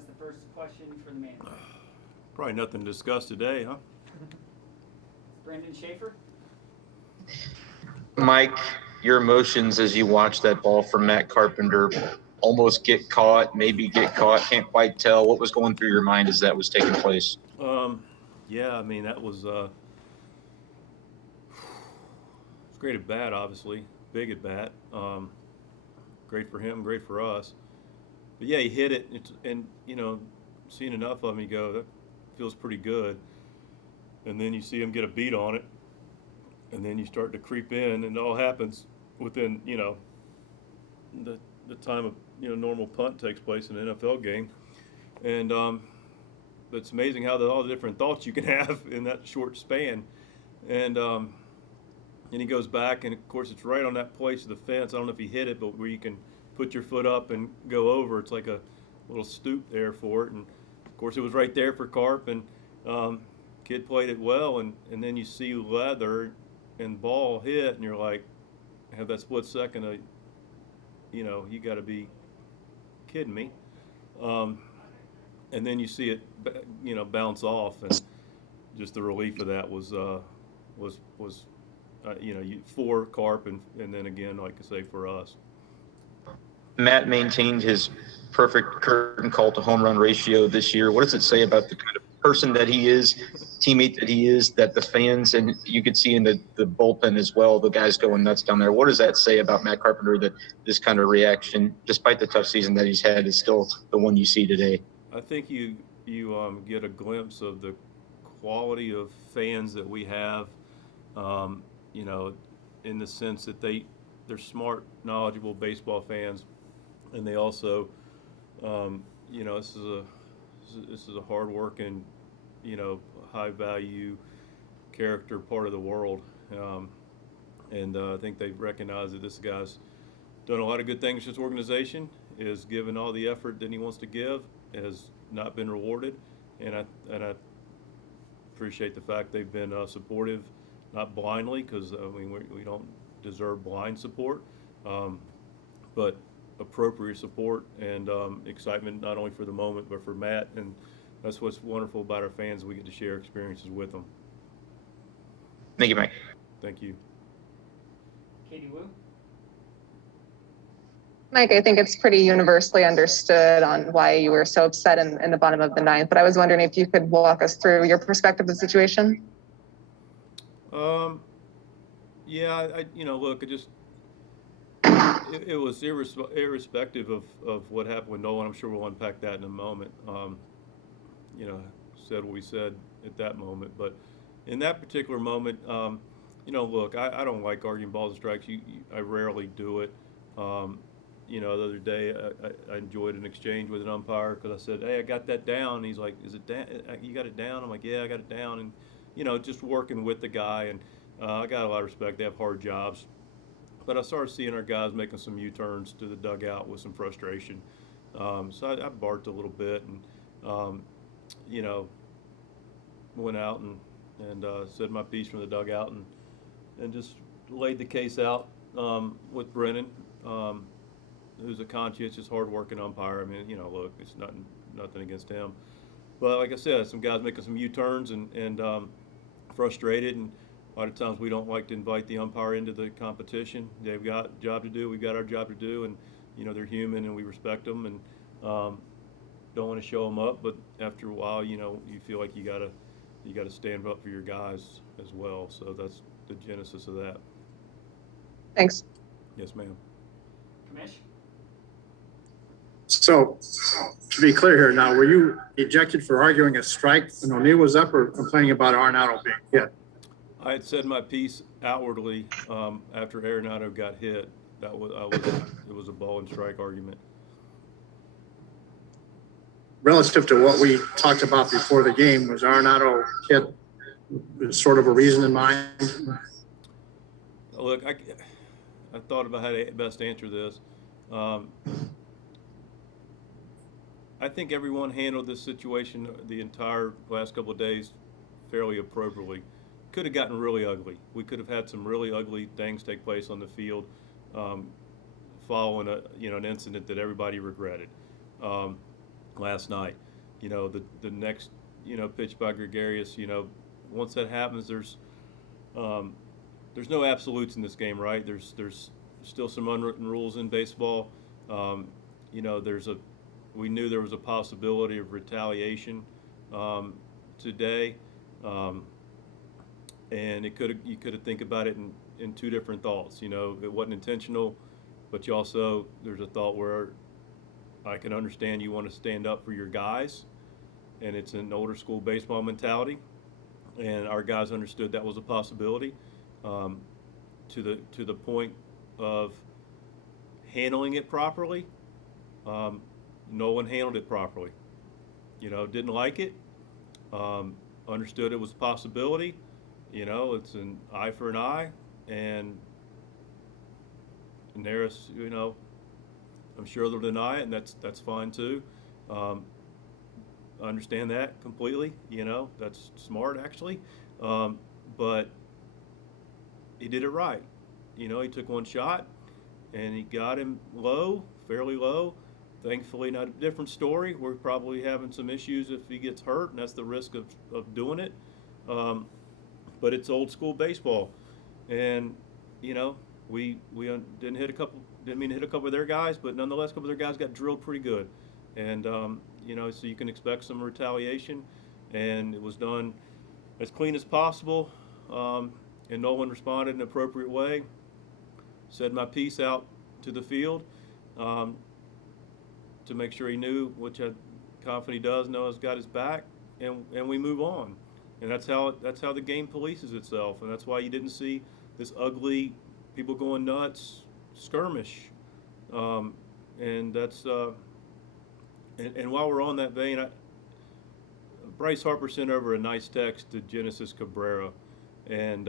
has the first question for the manager. Probably nothing to discuss today, huh? Brandon Schaefer. Mike, your emotions as you watch that ball from Matt Carpenter almost get caught, maybe get caught, can't quite tell. What was going through your mind as that was taking place? Yeah, I mean, that was it's great at bat, obviously. Big at bat. Great for him, great for us. But yeah, he hit it, and seeing enough of him, you go, that feels pretty good. And then you see him get a beat on it, and then you start to creep in, and it all happens within the time of normal punt takes place in an NFL game, and it's amazing how all the different thoughts you can have in that short span, and he goes back, and of course it's right on that place of the fence. I don't know if he hit it, but where you can put your foot up and go over. It's like a little stoop there for it, and of course it was right there for Carp, and kid played it well, and then you see leather and ball hit, and you're like, have that split second of, you got to be kidding me, and then you see it, bounce off, and just the relief of that was for Carp, and then again, like I say, for us. Matt maintained his perfect curtain call to home run ratio this year. What does it say about the kind of person that he is, teammate that he is, that the fans, and you could see in the bullpen as well, the guys going nuts down there? What does that say about Matt Carpenter, that this kind of reaction, despite the tough season that he's had, is still the one you see today? I think you get a glimpse of the quality of fans that we have, in the sense that they're smart, knowledgeable baseball fans, and they also, this is a hard-working, high-value character part of the world, and I think they recognize that this guy's done a lot of good things for this organization, is given all the effort that he wants to give, has not been rewarded, and I appreciate the fact they've been supportive, not blindly, because we don't deserve blind support, but appropriate support and excitement, not only for the moment but for Matt, and that's what's wonderful about our fans. We get to share experiences with them. Thank you, Mike. Thank you. Katie Wu. Mike, I think it's pretty universally understood on why you were so upset in the bottom of the ninth, but I was wondering if you could walk us through your perspective of the situation. Yeah, look, it was irrespective of what happened with Nolan. I'm sure we'll unpack that in a moment. Said what we said at that moment, but in that particular moment, look, I don't like arguing balls and strikes. I rarely do it. The other day I enjoyed an exchange with an umpire because I said, "Hey, I got that down." And he's like, "Is it down? You got it down?" I'm like, "Yeah, I got it down." And just working with the guy, and I got a lot of respect. They have hard jobs. But I started seeing our guys making some U-turns to the dugout with some frustration. So I barked a little bit and, went out and said my piece from the dugout and just laid the case out with Brennan, who's a conscientious, hard-working umpire. I mean, look, it's nothing against him. But like I said, some guys making some U-turns and frustrated, and a lot of times we don't like to invite the umpire into the competition. They've got a job to do. We've got our job to do, and they're human, and we respect them, and don't want to show them up. But after a while, you feel like you gotta stand up for your guys as well. So that's the genesis of that. Thanks. Yes, ma'am. Kamish. So, to be clear here now, were you ejected for arguing a strike when O'Neill was up, or complaining about Arenado being hit? I had said my piece outwardly after Arenado got hit. It was a ball and strike argument. Relative to what we talked about before the game, was Arenado hit with sort of a reason in mind? Look, I thought about how to best answer this. I think everyone handled this situation the entire last couple of days fairly appropriately. Could have gotten really ugly. We could have had some really ugly things take place on the field following an incident that everybody regretted. last night. The next, pitch by Gregarious, once that happens, there's no absolutes in this game, right? There's still some unwritten rules in baseball. We knew there was a possibility of retaliation today, and you could have think about it in two different thoughts. It wasn't intentional, but there's a thought where I can understand you want to stand up for your guys, and it's an older school baseball mentality, and our guys understood that was a possibility, to the point of handling it properly. No one handled it properly. Didn't like it. Understood it was a possibility. It's an eye for an eye, and there's, I'm sure they'll deny it, and that's fine too. I understand that completely. That's smart actually, but he did it right. He took one shot, and he got him low, fairly low. Thankfully, not a different story. We're probably having some issues if he gets hurt, and that's the risk of doing it. But it's old school baseball, and we didn't mean to hit a couple of their guys, but nonetheless, a couple of their guys got drilled pretty good, and so you can expect some retaliation, and it was done as clean as possible, and no one responded in an appropriate way. Said my piece out to the field, to make sure he knew, which I'm confident he does, Noah's got his back, and we move on. And that's how the game polices itself, and that's why you didn't see this ugly, people going nuts, skirmish. And that's and while we're on that vein, Bryce Harper sent over a nice text to Genesis Cabrera, and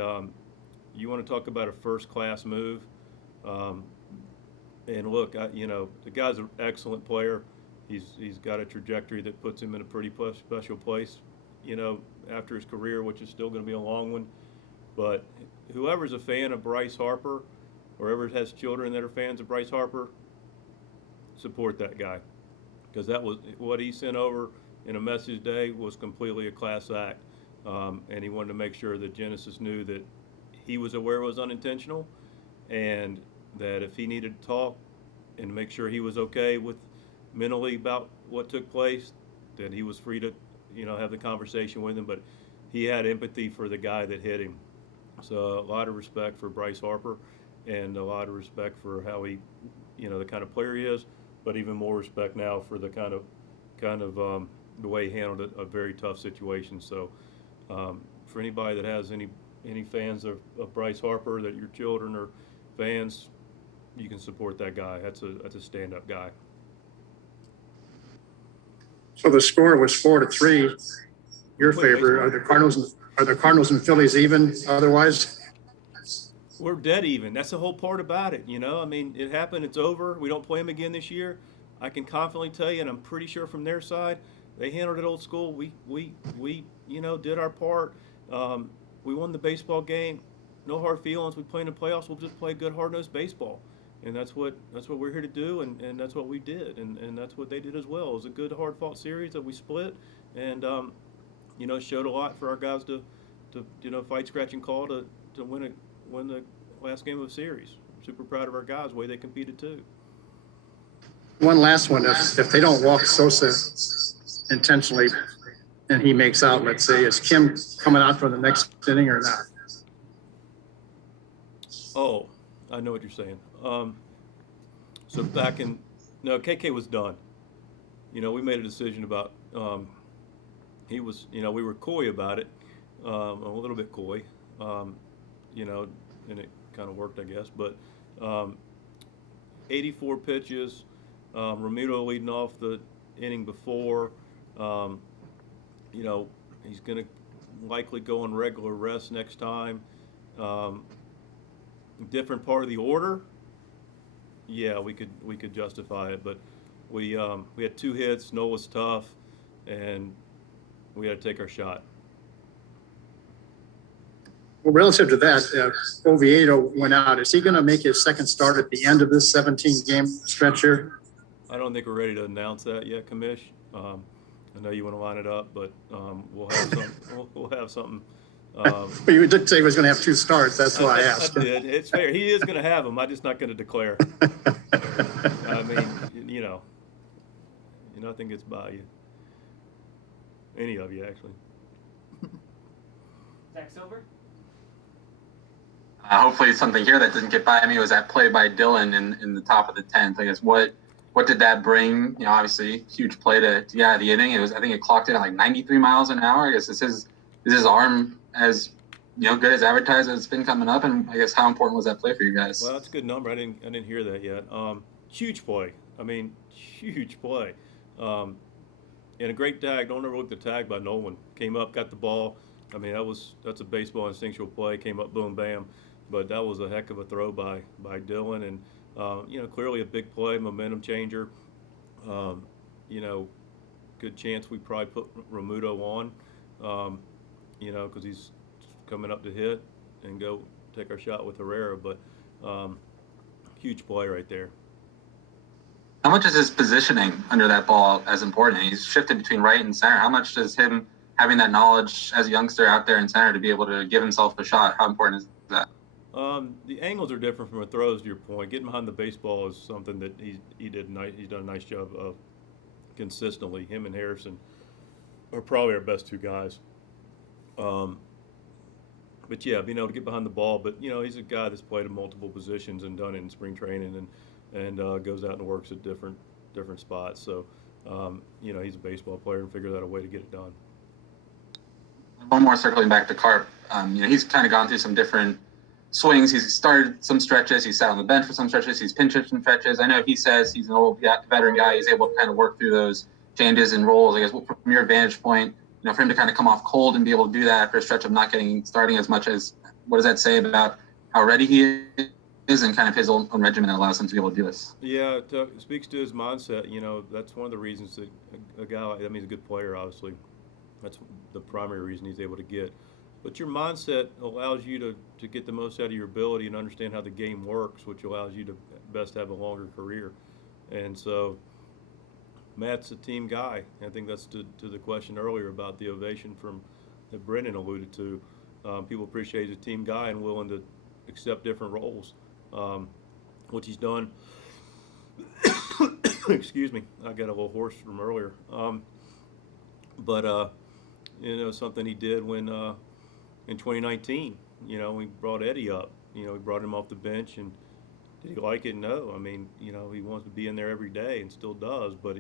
you want to talk about a first-class move. And look, the guy's an excellent player. He's got a trajectory that puts him in a pretty special place, after his career, which is still going to be a long one. But whoever's a fan of Bryce Harper, or whoever has children that are fans of Bryce Harper, support that guy, because that was what he sent over in a message day was completely a class act, and he wanted to make sure that Genesis knew that he was aware it was unintentional, and that if he needed to talk and make sure he was okay with mentally about what took place, that he was free to have the conversation with him. But he had empathy for the guy that hit him, so a lot of respect for Bryce Harper, and a lot of respect for how he, the kind of player he is, but even more respect now for the kind of the way he handled a very tough situation. So for anybody that has any fans of Bryce Harper, that your children are fans, you can support that guy. That's a stand-up guy. So the score was 4-3, your favor. Are the Cardinals and Phillies even otherwise? We're dead even. That's the whole part about it. It happened. It's over. We don't play them again this year. I can confidently tell you, and I'm pretty sure from their side, they handled it old school. We did our part. We won the baseball game. No hard feelings. We play in the playoffs. We'll just play good, hard-nosed baseball, and that's what we're here to do, and that's what we did, and that's what they did as well. It was a good, hard-fought series that we split, and showed a lot for our guys to fight, scratch, and claw to win the last game of the series. I'm super proud of our guys, the way they competed too. One last one. If they don't walk Sosa intentionally and he makes out, let's say, is Kim coming out for the next inning or not? Oh, I know what you're saying. So KK was done. We made a decision about, he was, we were coy about it, a little bit coy, and it kind of worked, I guess. But 84 pitches, Ramiro leading off the inning before. He's going to likely go on regular rest next time. Different part of the order, yeah, we could justify it, but we had 2 hits. Noah was tough, and we had to take our shot. Well, relative to that, Oviedo went out. Is he going to make his second start at the end of this 17-game stretch here? I don't think we're ready to announce that yet, Commish. I know you want to line it up, but we'll have some. We'll have something. But you did say he was going to have 2 starts. That's why I asked. I did. It's fair. He is going to have them. I'm just not going to declare. I mean, nothing gets by you. Any of you, actually. Zach Silver? Hopefully something here that didn't get by me was that play by Dylan in the top of the 10th. I guess what did that bring? Obviously huge play to get out of the inning. I think it clocked in at like 93 miles an hour. I guess is his arm as good as advertised as it's been coming up, and I guess how important was that play for you guys? Well, that's a good number. I didn't hear that yet. Huge play. I mean, huge play. And a great tag. Don't overlook the tag by Nolan. Came up, got the ball. I mean, that's a baseball instinctual play. Came up, boom, bam. But that was a heck of a throw by Dylan, and clearly a big play, momentum changer. Good chance we probably put Romuto on, because he's coming up to hit and go take our shot with Herrera. But huge play right there. How much is his positioning under that ball as important? He's shifted between right and center. How much does him having that knowledge as a youngster out there in center to be able to give himself a shot, how important is that? The angles are different from a throws, to your point. Getting behind the baseball is something that he's done a nice job of consistently. Him and Harrison are probably our best 2 guys. But yeah, being able to get behind the ball. But he's a guy that's played in multiple positions and done it in spring training, and goes out and works at different spots. So he's a baseball player and figures out a way to get it done. One more circling back to Carp. He's kind of gone through some different swings. He's started some stretches. He's sat on the bench for some stretches. He's pinch hit some stretches. I know he says he's an old veteran guy. He's able to kind of work through those changes and roles. I guess from your vantage point, for him to kind of come off cold and be able to do that after a stretch of not starting as much as, what does that say about how ready he is and kind of his own regimen that allows him to be able to do this? Yeah, it speaks to his mindset. That's one of the reasons that a guy like that, he's a good player, obviously. That's the primary reason he's able to get. But your mindset allows you to get the most out of your ability and understand how the game works, which allows you to best have a longer career. And so Matt's a team guy. I think that's to the question earlier about the ovation that Brendan alluded to. People appreciate he's a team guy and willing to accept different roles, which he's done. Excuse me, I got a little hoarse from earlier. But something he did when in 2019, we brought Eddie up. We brought him off the bench, and did he like it? No. I mean, he wants to be in there every day and still does. But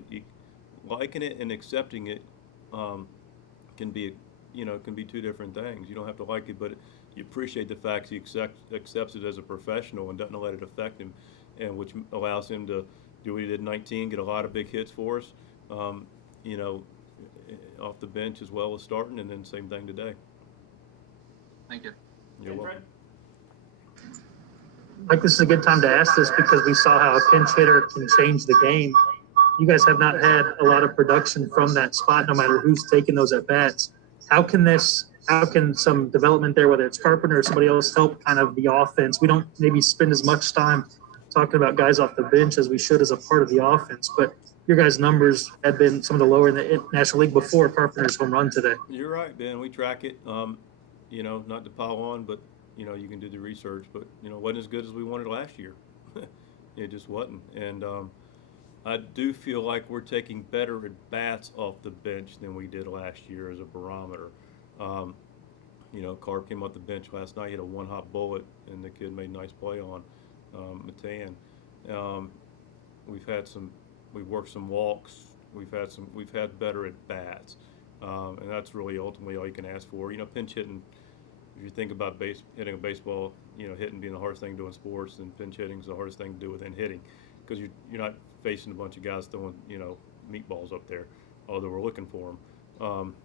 liking it and accepting it can be 2 different things. You don't have to like it, but you appreciate the fact he accepts it as a professional and doesn't let it affect him, and which allows him to do what he did in 19, get a lot of big hits for us. Off the bench as well as starting, and then same thing today. Thank you. You're welcome. Mike, this is a good time to ask this because we saw how a pinch hitter can change the game. You guys have not had a lot of production from that spot, no matter who's taking those at bats. How can some development there, whether it's Carpenter or somebody else, help kind of the offense? We don't maybe spend as much time talking about guys off the bench as we should as a part of the offense, but your guys' numbers have been some of the lower in the National League before Carpenter's home run today. You're right, Ben. We track it. Not to pile on, but you can do the research. But it wasn't as good as we wanted last year. It just wasn't. And I do feel like we're taking better at bats off the bench than we did last year as a barometer. Carp came off the bench last night. He had a one-hop bullet, and the kid made a nice play on Matan. We've worked some walks. We've had better at bats, and that's really ultimately all you can ask for. Pinch hitting. If you think about hitting a baseball, hitting being the hardest thing to do in sports, then pinch hitting is the hardest thing to do within hitting, because you're not facing a bunch of guys throwing meatballs up there, although we're looking for them.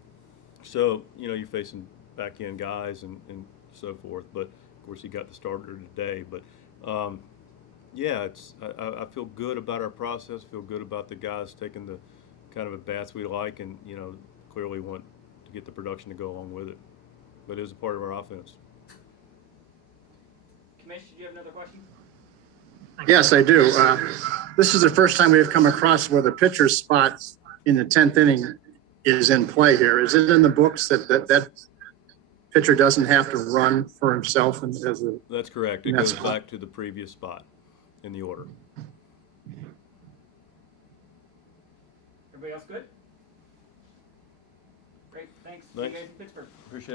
So you're facing back end guys and so forth. But of course he got the starter today. But I feel good about our process. Feel good about the guys taking the kind of at bats we like, and clearly want to get the production to go along with it. But it is a part of our offense. Commish, do you have another question? Yes, I do. This is the first time we've come across where the pitcher's spot in the 10th inning is in play here. Is it in the books that pitcher doesn't have to run for himself and as a, That's correct. It That's goes fine. back to the previous spot in the order. Everybody else good? Great, thanks. See you Thanks. guys in Pittsburgh. Appreciate it.